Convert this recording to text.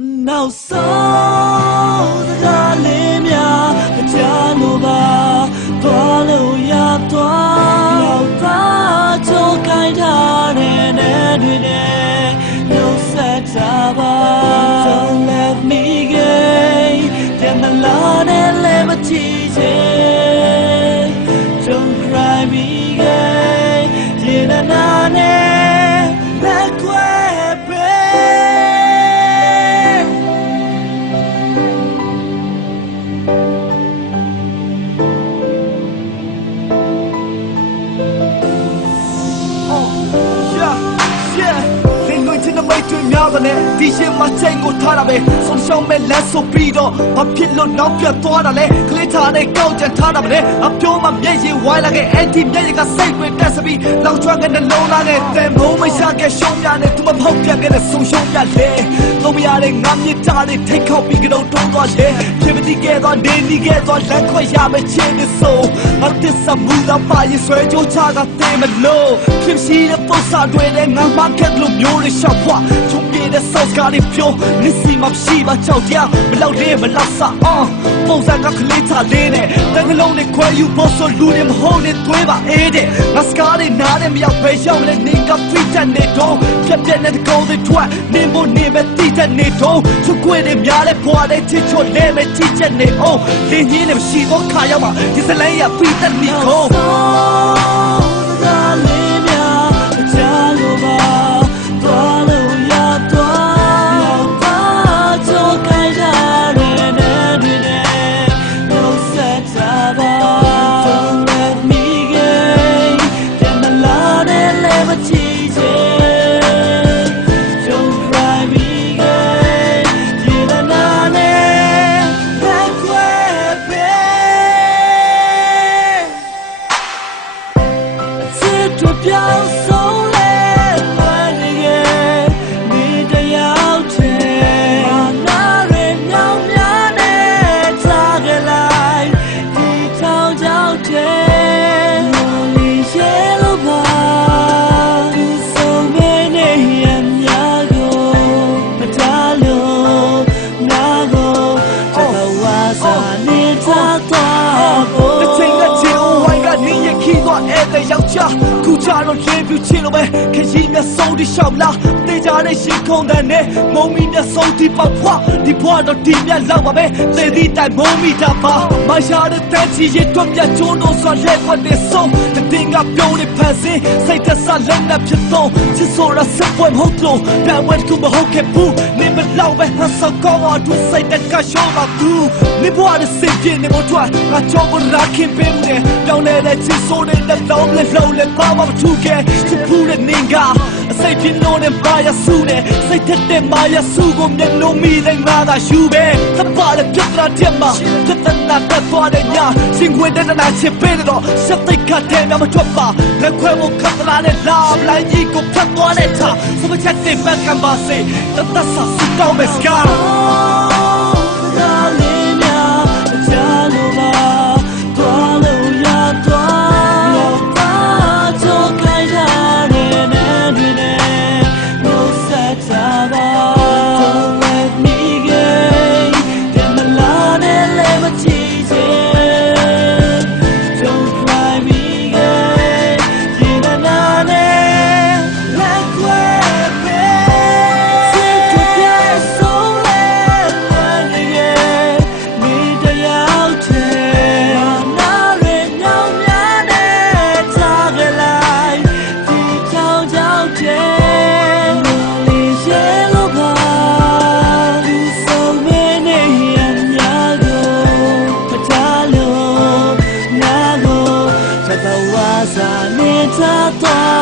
Now so the darling ya, the Janova, Polo ya, Tua, so kind hearted and no sataba. Don't let me gay, then the Lord and liberty. Don't cry me gay, didဒီရှင်မချိန်ကိုထားတာပဲဆုံးရှုံးမဲ့လက်ဆိုပြီးတော့ဘာဖြစ်လို့နောက်ပြတ်သွားတာလဲကလေးထားတဲ့ကောက်ကျန်ထားတာပဲလေအပြိုးမမျက်ရည်ဝိုင်းလာခဲ့အဲ့ဒီမျက်ရည်ကစိတ်ဝင်တက်စပြီးလောင်ကျွမ်းတဲ့နှလုံးသားနဲ့တဲမုံမရှာခဲ့ရှုံးရတဲ့သူမဖောက်ပြခဲ့တဲ့ဆုံးရှုံးရလေတော့မရတဲ့ငါမြစ်တာတွေထိတ်ခေါက်ပြီးကတော့တွန်းသွားလေဖြစ်မတိခဲ့တော့နေနေခဲ့တော့လက်ခွက်ရမယ့်ချင်းနဲ့ဆိုမတစ္ဆမှုတော့ပါရင်ဆွဲကြိုးချကတဲမလို့ဖြစ်ရှိတဲ့ပုံစံတွေနဲ့ငါမှခဲ့လို့မျိုးတွေရှောက်ဖွာချုံပြေတဲ့ဆော့စကားတွေပြောနေစီမရှိပါကြောက်တရားမလောက်လေးမလောက်စားပုံစံကကလေးထားလေးနဲ့တကလုံးနဲ့ခွဲယူဖို့ဆိုလူတွေမဟုတ်နဲ့တွေးပါအေးတဲ့ငါစကားတွေနားနဲ့မရောက်ပဲရောက်လဲနေကဖိတတ်နေတော့ပြက်ပြက်နဲ့တကောင်းတွေထွက်နေမို့နေပဲတိတဲ့နေတော့သူကွေးတွေများလဲဖွာတဲ့ချစ်ချွတ်လဲပဲချစ်ချက်နေအောင်လင်းကြီးနဲ့မရှိတော့ခါရောက်မှာဒီစလဲရဖိတတ်နေတော့ပြောင်းဆုံးလဲလွယ်နေရဲ့မိတရားတဲ့နားရမြောင်များနဲ့ထားကြလိုက်ဒီချောင်းချောင်းတဲ့လေးရဲလို့ပါသူဆုံးမနေရများကိုမထားလို့နာကိုတော့ဝါစာနေထားတော့ကိုတစ်ချိန်နဲ့ချီဝိုင်းကနေရခီးသွားအဲ့တဲ့ယောက်ျားခုချတော့လေပြူချင်လို့ပဲခရီးမျက်စုံဒီရှောက်လာတေးကြတဲ့ရှင်းခုံတဲ့နဲ့မုံမီမျက်စုံဒီပေါက်ဖွာဒီဖွာတော့ဒီမျက်လောက်ပါပဲသေသည့်တိုင်မုံမီတာပါမရှာတဲ့တဲ့ချီရတွက်ပြကျိုးတော့ဆိုလက်ခွက်တဲ့ဆုံးတဲ့တင်ကပြုံးနေဖန်စင်းစိတ်သက်သာလက်နဲ့ဖြစ်တော့ချစ်ဆိုရဆက်ပွဲမဟုတ်လို့တန်ဝဲကူမဟုတ်ခဲ့ဘူးနေမလောက်ပဲဟဆောက်ကောင်းသူစိတ်တက်ကရှောင်းမှာဘူးနေဘွားတဲ့စိတ်ပြင်းနေမထွက်ငါချောကိုရာခင်ပင်းနေတောင်းနေတဲ့ချစ်ဆိုတဲ့လက်လုံးလက်လုံးလက်ပါမထူးခဲ့ချစ်ဘူးတဲ့နင်ကအစိတ်ပြင်းလို့နဲ့ပါရဆူနဲ့စိတ်ထက်တဲ့မာရဆူကိုမျက်လုံးမီတဲ့ငါကယူပဲသပါတဲ့ပြတ်လာတဲ့မှာပြတ်နာတက်သွားတဲ့ညာစင်ခွေတဲ့နာချစ်ပေးတော့စက်သိခတ်တဲ့မှာထွက်ပါလက်ခွဲကိုခတ်လာတဲ့လာလိုက်ကြီးကိုဖတ်သွားတဲ့ထားစပချက်တဲ့ဘက်ကမ်းပါစေတတ်ဆာစတောင်းမစကားသာနေသာ